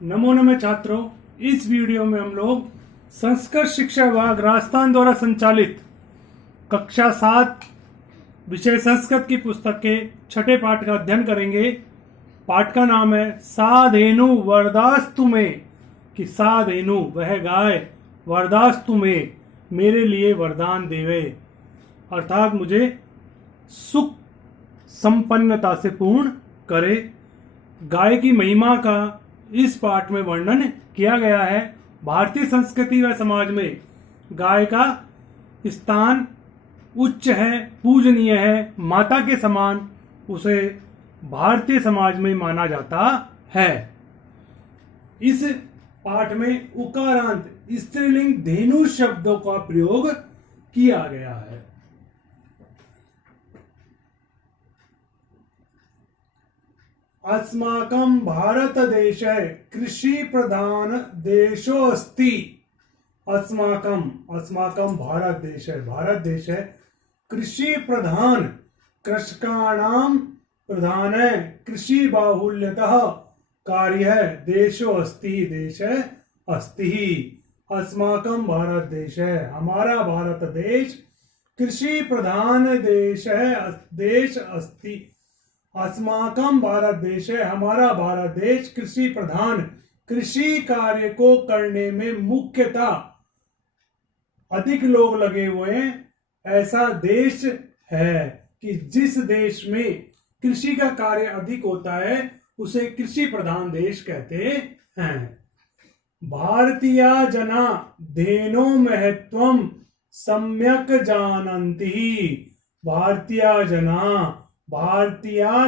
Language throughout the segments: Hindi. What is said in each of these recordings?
नमो नमः छात्रों, इस वीडियो में हम लोग संस्कृत शिक्षा विभाग राजस्थान द्वारा संचालित कक्षा 7 विषय संस्कृत की पुस्तक के छठे पाठ का अध्ययन करेंगे। पाठ का नाम है साधेनु वरदास्तु में, कि साधेनु वह गाय वरदास्तु में मेरे लिए वरदान देवे, अर्थात मुझे सुख संपन्नता से पूर्ण करे। गाय की महिमा का इस पाठ में वर्णन किया गया है। भारतीय संस्कृति व समाज में गाय का स्थान उच्च है, पूजनीय है, माता के समान उसे भारतीय समाज में माना जाता है। इस पाठ में उकारांत स्त्रीलिंग धेनु शब्दों का प्रयोग किया गया है। अस्माकं भारत देश कृषि प्रधान देशो अस्ति। अस्माकं भारत देश है कृषि प्रधान, कृषकाणाम प्रधान है, कृषि बाहुल्यतः कार्य है, देशो अस्ति देश अस्ति। अस्माकं भारत देश है, हमारा भारत देश कृषि प्रधान देश है, देश अस्ति। अस्माकं भारत देश है, हमारा भारत देश कृषि प्रधान, कृषि कार्य को करने में मुख्यतः अधिक लोग लगे हुए हैं ऐसा देश है, कि जिस देश में कृषि का कार्य अधिक होता है उसे कृषि प्रधान देश कहते हैं। भारतीय जना धेनो महत्वम सम्यक जानन्ति। भारतीय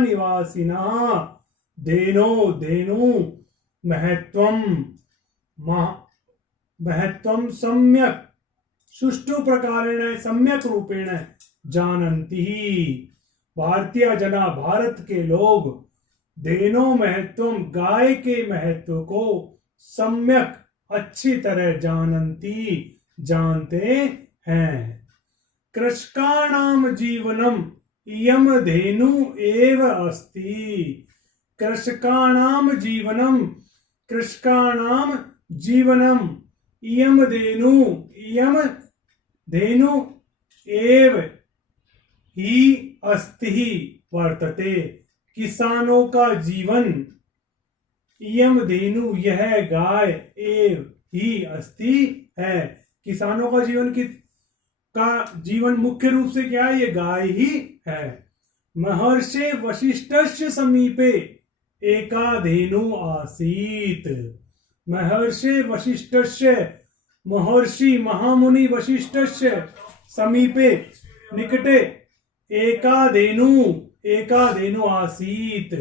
निवासिना धेनु महत्वम सम्यक सुष्ठु प्रकारेण सम्यक रूपेण जानन्ति। भारतीय जना भारत के लोग धेनो महत्वम गाय के महत्व को सम्यक अच्छी तरह जानते हैं। कृषकाणाम जीवनम इयम धेनु एव अस्ति। कृषकाणाम जीवनम इयम धेनु एव ही अस्ति वर्तते। किसानों का जीवन, इयम धेनु यह गाय, एव ही अस्ति है, किसानों का जीवन मुख्य रूप से क्या है? ये गाय ही है। महर्षि वशिष्ठस्य समीपे एका धेनु आसीत। महर्षि महामुनि वशिष्ठस्य समीपे निकटे एका धेनु आसीत।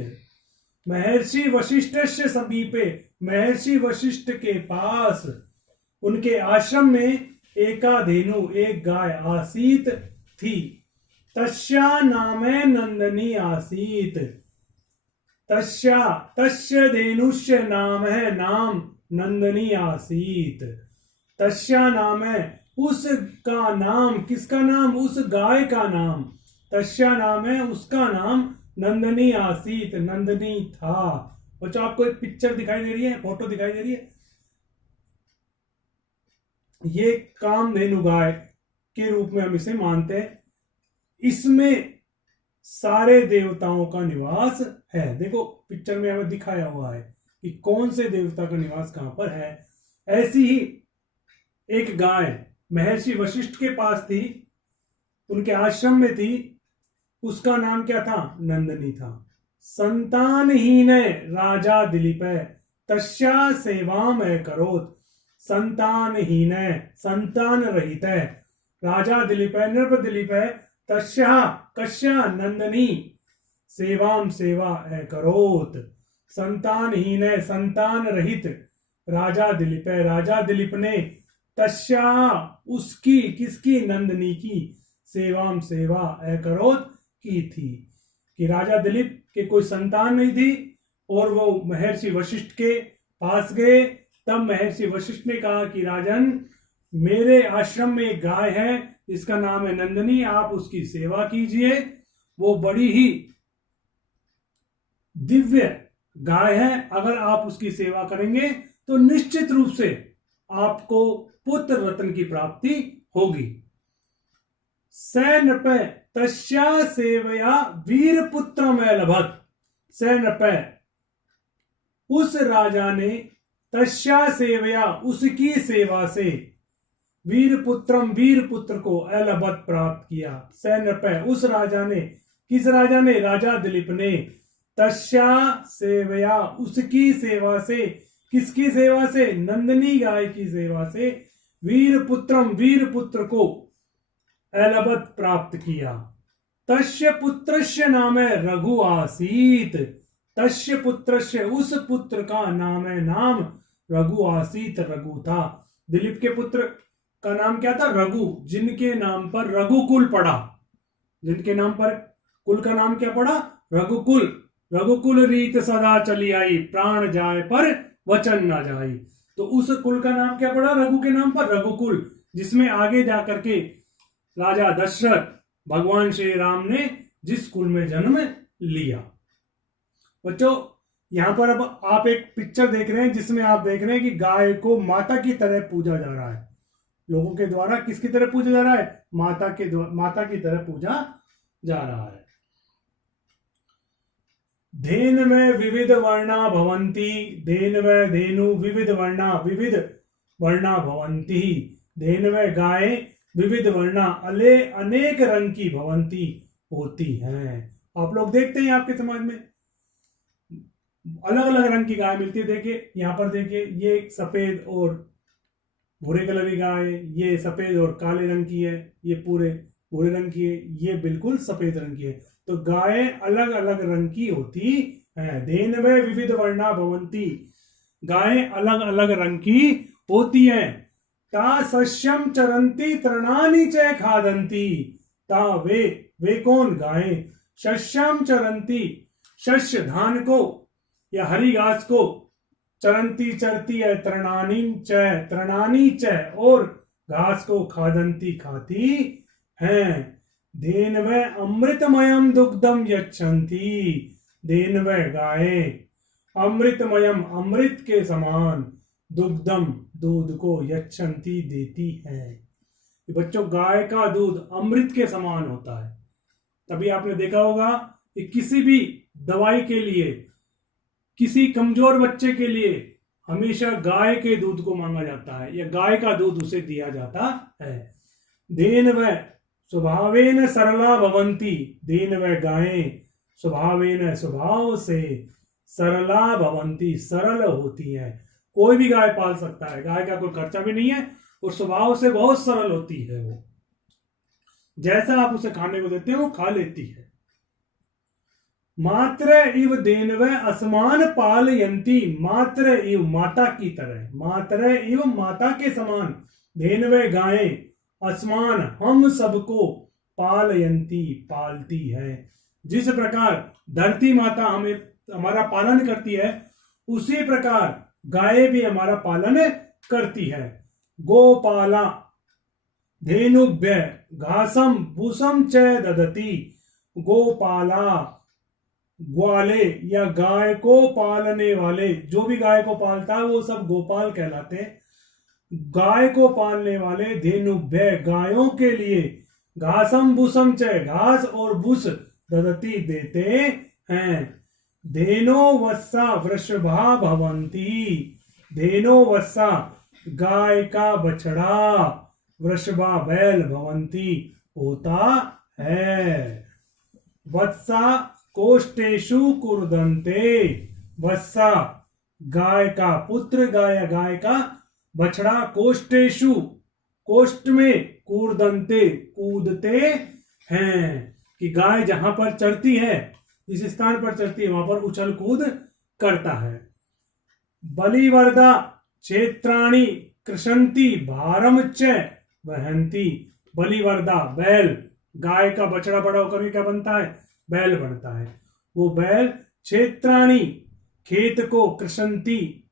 महर्षि वशिष्ठस्य समीपे, महर्षि वशिष्ठ के पास, उनके आश्रम में एका धेनु एक गाय आसीत थी। तस्या नामे नंदनी आसीत। तस्य धेनुष्य नाम है, नाम नंदनी आसीत। तस्या नाम है, उसका नाम, किसका नाम? उस गाय का नाम। तस्या नाम है, उसका नाम नंदनी आसीत, नंदनी था। बच्चों आपको एक पिक्चर दिखाई दे रही है, फोटो दिखाई दे रही है, ये कामधेनु गाय के रूप में हम इसे मानते हैं। इसमें सारे देवताओं का निवास है। देखो पिक्चर में हमें दिखाया हुआ है कि कौन से देवता का निवास कहां पर है। ऐसी ही एक गाय महर्षि वशिष्ठ के पास थी, उनके आश्रम में थी। उसका नाम क्या था? नंदनी था। संतानहीन राजा दिलीप तस्या सेवाम करोत। संतानहीन, संतान रहित है, राजा दिलीप है, नृप दिलीप है, तस्या कश्या नंदनी सेवाम सेवा करोत। संतानहीन है, संतान रहित राजा दिलीप है, राजा दिलीप ने तस्या उसकी, किसकी? नंदनी की सेवाम सेवा करोत की थी। कि राजा दिलीप के कोई संतान नहीं थी और वो महर्षि वशिष्ठ के पास गए। तब महर्षि वशिष्ठ ने कहा कि राजन, मेरे आश्रम में एक गाय है, इसका नाम है नंदनी, आप उसकी सेवा कीजिए। वो बड़ी ही दिव्य गाय है, अगर आप उसकी सेवा करेंगे तो निश्चित रूप से आपको पुत्र रत्न की प्राप्ति होगी। सैनप तस्या सेवया वीर पुत्र में लभत। सैनप, उस राजा ने, तस्या सेवया, उसकी सेवा से, वीर पुत्रम, वीर पुत्र को, अलभत, प्राप्त किया। सैनप, उस राजा ने, किस राजा ने? राजा दिलीप ने। तस्या सेवया, उसकी सेवा से, किसकी सेवा से? नंदिनी गाय की सेवा से, वीर पुत्रम, वीर पुत्र को, अलभत, प्राप्त किया। तस्य पुत्रस्य नाम रघु आसीत। तस्य पुत्रस्य, उस पुत्र का नाम है, नाम रघु आसीत, रघु था। दिलीप के पुत्र का नाम क्या था? रघु, जिनके नाम पर रघुकुल पड़ा। जिनके नाम पर कुल का नाम क्या पड़ा? रघुकुल। रघुकुल रीत सदा चली आई, प्राण जाए पर वचन ना जाई। तो उस कुल का नाम क्या पड़ा? रघु के नाम पर रघुकुल, जिसमें आगे जाकर के राजा दशरथ, भगवान श्री राम ने जिस कुल में जन्म लिया। बच्चों, यहां पर अब आप एक पिक्चर देख रहे हैं जिसमें आप देख रहे हैं कि गाय को माता की तरह पूजा जा रहा है। लोगों के द्वारा किसकी तरह पूजा जा रहा है? माता की तरह पूजा जा रहा है। धेन में विविध वर्णा भवंती। धेन में धेनु, विविध वर्णा, विविध वर्णा भवंती। धेन में गाय, विविध वर्णा, अनेक रंग की भवंती, होती हैं। आप लोग देखते हैं आपके समाज में अलग अलग रंग की गाय मिलती है। देखिए यहां पर, देखिए ये सफेद और भूरे कलर की गाय है, ये सफेद और काले रंग की है, ये पूरे भूरे रंग की है, ये बिल्कुल सफेद रंग की है। तो गाय अलग अलग रंग की होती है। धेन में विविध वर्णा भवंती, गाय अलग अलग रंग की होती हैं। ता सस्यम चरंती तृणानि च खादंती। ता वे कौन? गाय। सस्यम चरंती, शस्य धान को या हरी घास को, चरंती चरती है, तृणानी च, और घास को, खादंती खाती हैं। धेन व अमृतमयम दुग्धम यच्छन्ति। धेन व गाय अमृतमयम, अमृत के समान, दुग्धम, दूध को, यच्छन्ति, देती है। बच्चों, गाय का दूध अमृत के समान होता है। तभी आपने देखा होगा कि किसी भी दवाई के लिए, किसी कमजोर बच्चे के लिए हमेशा गाय के दूध को मांगा जाता है, या गाय का दूध उसे दिया जाता है। धेन व स्वभावेन सरला भवंती। धेन व गायें स्वभावेन, स्वभाव से, सरला भवंती, सरल होती हैं। कोई भी गाय पाल सकता है, गाय का कोई खर्चा भी नहीं है, और स्वभाव से बहुत सरल होती है। वो जैसा आप उसे खाने को देते हैं वो खा लेती है। मात्र इव देनव असमान पालयंती। मात्र इव, माता की तरह, मात्र इव, माता के समान, धेनव गायें, असमान, हम सबको, पालयंती, पालती है। जिस प्रकार धरती माता हमें, हमारा पालन करती है, उसी प्रकार गायें भी हमारा पालन करती है। गोपाला धेनुभ्य घासम भूसम च ददती। गोपाला, ग्वाले या गाय को पालने वाले, जो भी गाय को पालता है वो सब गोपाल कहलाते हैं। गाय को पालने वाले, धेनुभ्य, गायों के लिए, घासम भूसम च, घास और भूस, ददती, देते हैं। धेनो वत्सा वृषभा भवंती। धेनो वत्सा, गाय का बछड़ा, वृषभा, बैल, भवंती, होता है। वत्सा कोष्टेशु कुर्दंते। वत्सा, गाय का पुत्र, गाय का बछड़ा, कोष्टेशु, कोष्ट में, कूर्दंते, कूदते हैं। कि गाय जहां पर चरती है, जिस स्थान पर चरती है वहां पर उछल कूद करता है। बलिवर्दा क्षेत्राणि कृषंती भारम च वहंती। बलिवर्दा, बैल, गाय का बछड़ा बड़ा होकर क्या बनता है? बैल बनता है। वो बैल क्षेत्राणि, खेत को, कृषंती,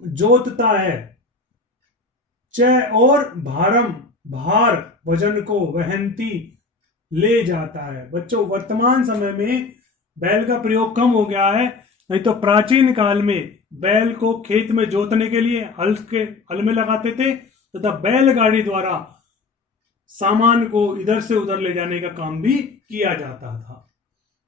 जोतता है, च, और भारम, भार, वजन को, वहंती, ले जाता है। बच्चों, वर्तमान समय में बैल का प्रयोग कम हो गया है। नहीं तो प्राचीन काल में बैल को खेत में जोतने के लिए हल में लगाते थे तथा बैलगाड़ी द्वारा सामान को इधर से उधर ले जाने का काम भी किया जाता था।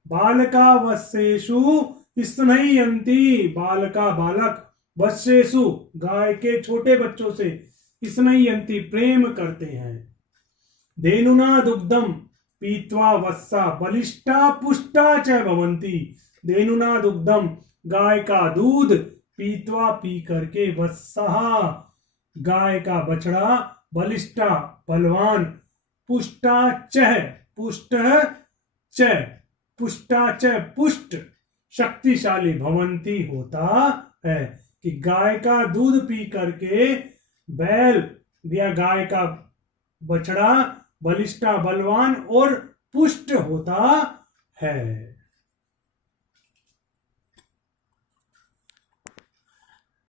बालका वत्सेषु स्नह्यन्ति, बालका बालक, वत्सेषु गाय के छोटे बच्चों से, स्नह्यन्ति प्रेम करते हैं। धेनुना दुग्धम पीत्वा वत्सा बलिष्ठा पुष्टा च भवन्ति, धेनुना दुग्धम गाय का दूध पीत्वा पी करके, वत्सहा गाय का बछड़ा, बलिष्ठा बलवान, पुष्टा च पुष्ट च पुष्टा च पुष्ट शक्तिशाली, भवंती होता है। कि गाय का दूध पी करके बैल या गाय का बछड़ा बलिष्ठा बलवान और पुष्ट होता है।